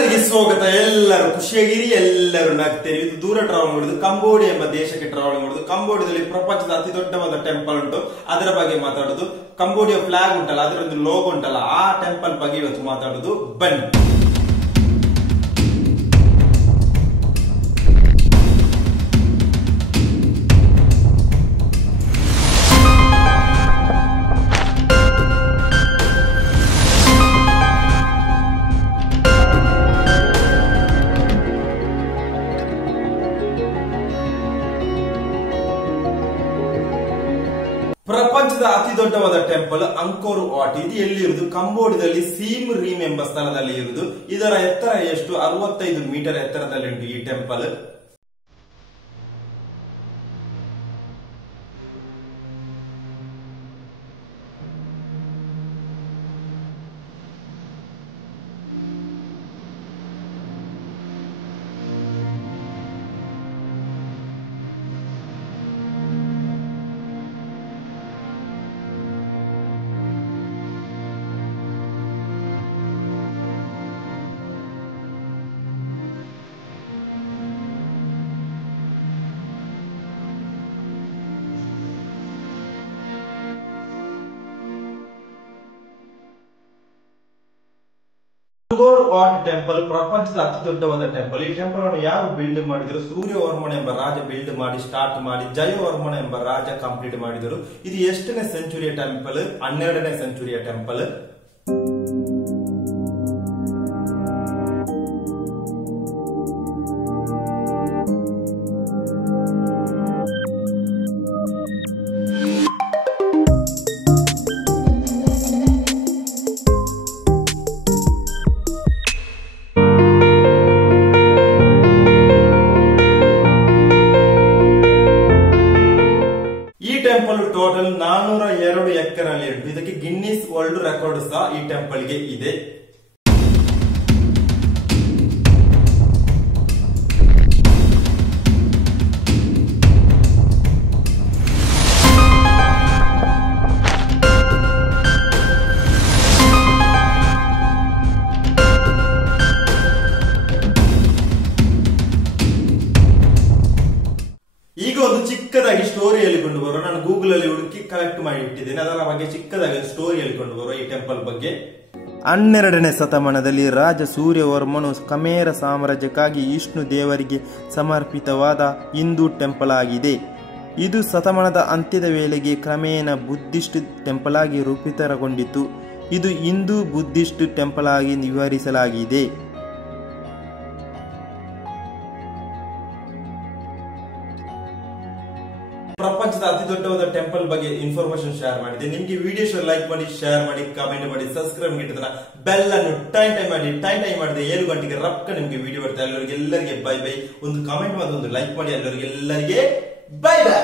ಎಲ್ಲರಿಗೆ ಸ್ವಾಗತ. ಎಲ್ಲರೂ ಖುಷಿಯಾಗಿರಿ, ಎಲ್ಲರೂ ನಗ್ತೀರಿ. ಇದು ದೂರ ಟ್ರಾವೆಲ್ ಮಾಡುದು, ಕಂಬೋಡಿಯಾ ಎಂಬ ದೇಶಕ್ಕೆ ಟ್ರಾವೆಲ್ ಮಾಡುದು. ಕಂಬೋಡಿಯಾದಲ್ಲಿ ಪ್ರಪಂಚದ ಅತಿ ದೊಡ್ಡವಾದ ಟೆಂಪಲ್ ಉಂಟು, ಅದರ ಬಗ್ಗೆ ಮಾತಾಡುದು. ಕಂಬೋಡಿಯಾ ಫ್ಲಾಗ್ ಉಂಟಲ್ಲ, ಅದರ ಒಂದು ಲೋಗೋ ಉಂಟಲ್ಲ, ಆ ಟೆಂಪಲ್ ಬಗ್ಗೆ ಇವತ್ತು ಮಾತಾಡುದು. ಬನ್ನಿ. ಪ್ರಪಂಚದ ಅತಿ ದೊಡ್ಡವಾದ ಟೆಂಪಲ್ ಅಂಕೋರ್ ವಾಟ್. ಇದು ಎಲ್ಲಿರುವುದು? ಕಂಬೋಡಿಯಾದಲ್ಲಿ ಸೀಮ್ ರೀಮ್ ಎಂಬ ಸ್ಥಳದಲ್ಲಿ ಇರುವುದು. ಇದರ ಎತ್ತರ ಎಷ್ಟು? 65 ಮೀಟರ್ ಎತ್ತರದಲ್ಲಿ ಉಂಟು ಈ ಟೆಂಪಲ್. ಅಂಕೋರ್ ವಾಟ್ ಟೆಂಪಲ್ ಪ್ರಪಂಚದ ಅತಿ ದೊಡ್ಡವಾದ ಟೆಂಪಲ್. ಈ ಟೆಂಪಲ್ ಅನ್ನು ಯಾರು ಬಿಲ್ಡ್ ಮಾಡಿದ್ರು? ಸೂರ್ಯವರ್ಮನ ಎಂಬ ರಾಜ ಬಿಲ್ಡ್ ಮಾಡಿ ಸ್ಟಾರ್ಟ್ ಮಾಡಿ ಜಯವರ್ಮನ ಎಂಬ ರಾಜ ಕಂಪ್ಲೀಟ್ ಮಾಡಿದರು. ಇದು ಎಷ್ಟನೇ ಸೆಂಚುರಿಯ ಟೆಂಪಲ್? 12ನೇ ಸೆಂಚುರಿಯ ಟೆಂಪಲ್. ಟೆಂಪಲ್ ಟೋಟಲ್ 402 ಎಕರೆಯಲ್ಲಿ ಉಂಟು. ಇದಕ್ಕೆ ಗಿನ್ನಿಸ್ ವರ್ಲ್ಡ್ ರೆಕಾರ್ಡ್ ಸಹ ಈ ಟೆಂಪಲ್ ಗೆ ಇದೆ. ಈಗ ಒಂದು ಚಿಕ್ಕದಾಗಿ ಸ್ಟೋರಿ ಹೇಳಿಕೊಂಡು ಬರುವ, ನಾನು ಗೂಗಲ್ ಅಲ್ಲಿ ಹುಡುಕಿ ಕಲೆಕ್ಟ್ ಮಾಡಿ ಇಟ್ಟಿದ್ದೇನೆ. ಅದರ ಬಗ್ಗೆ ಚಿಕ್ಕದಾಗಿ ಸ್ಟೋರಿ ಹೇಳಿಕೊಂಡು ಬರುವ ಈ ಟೆಂಪಲ್ ಬಗ್ಗೆ. 12ನೇ ಶತಮಾನದಲ್ಲಿ ರಾಜ ಸೂರ್ಯವರ್ಮನು ಖಮೇರ ಸಾಮ್ರಾಜ್ಯಕ್ಕಾಗಿ ವಿಷ್ಣು ದೇವರಿಗೆ ಸಮರ್ಪಿತವಾದ ಹಿಂದೂ ಟೆಂಪಲ್ ಆಗಿದೆ. ಇದು ಶತಮಾನದ ಅಂತ್ಯದ ವೇಳೆಗೆ ಕ್ರಮೇಣ ಬುದ್ಧಿಸ್ಟ್ ಟೆಂಪಲ್ ಆಗಿ ರೂಪಾಂತರಗೊಂಡಿತು. ಇದು ಹಿಂದೂ ಬುದ್ಧಿಸ್ಟ್ ಟೆಂಪಲ್ ಆಗಿ ವಿವರಿಸಲಾಗಿದೆ. ಪ್ರಪಂಚದ ಅತಿ ದೊಡ್ಡವಾದ ಟೆಂಪಲ್ ಬಗ್ಗೆ ಇನ್ಫಾರ್ಮೇಶನ್ ಶೇರ್ ಮಾಡಿದೆ. ನಿಮ್ಗೆ ವಿಡಿಯೋಸ್ ಲೈಕ್ ಮಾಡಿ, ಶೇರ್ ಮಾಡಿ, ಕಮೆಂಟ್ ಮಾಡಿ, ಸಬ್ಸ್ಕ್ರೈಬ್ ಮಾಡಿ, ಬೆಲ್ ಅನ್ನು ಟೈಮ್ ಮಾಡಿ. ಟೈಮ್ ಮಾಡಿದೆ 7 ಗಂಟೆಗೆ ರಪ್ಕ ನಿಮ್ಗೆ ವಿಡಿಯೋ ಬರುತ್ತೆ. ಎಲ್ಲರಿಗೆ ಬೈ ಬೈ. ಒಂದು ಕಮೆಂಟ್ ಮಾಡಿ, ಒಂದು ಲೈಕ್ ಮಾಡಿ. ಎಲ್ಲರಿಗೆ ಬೈ ಬೈ.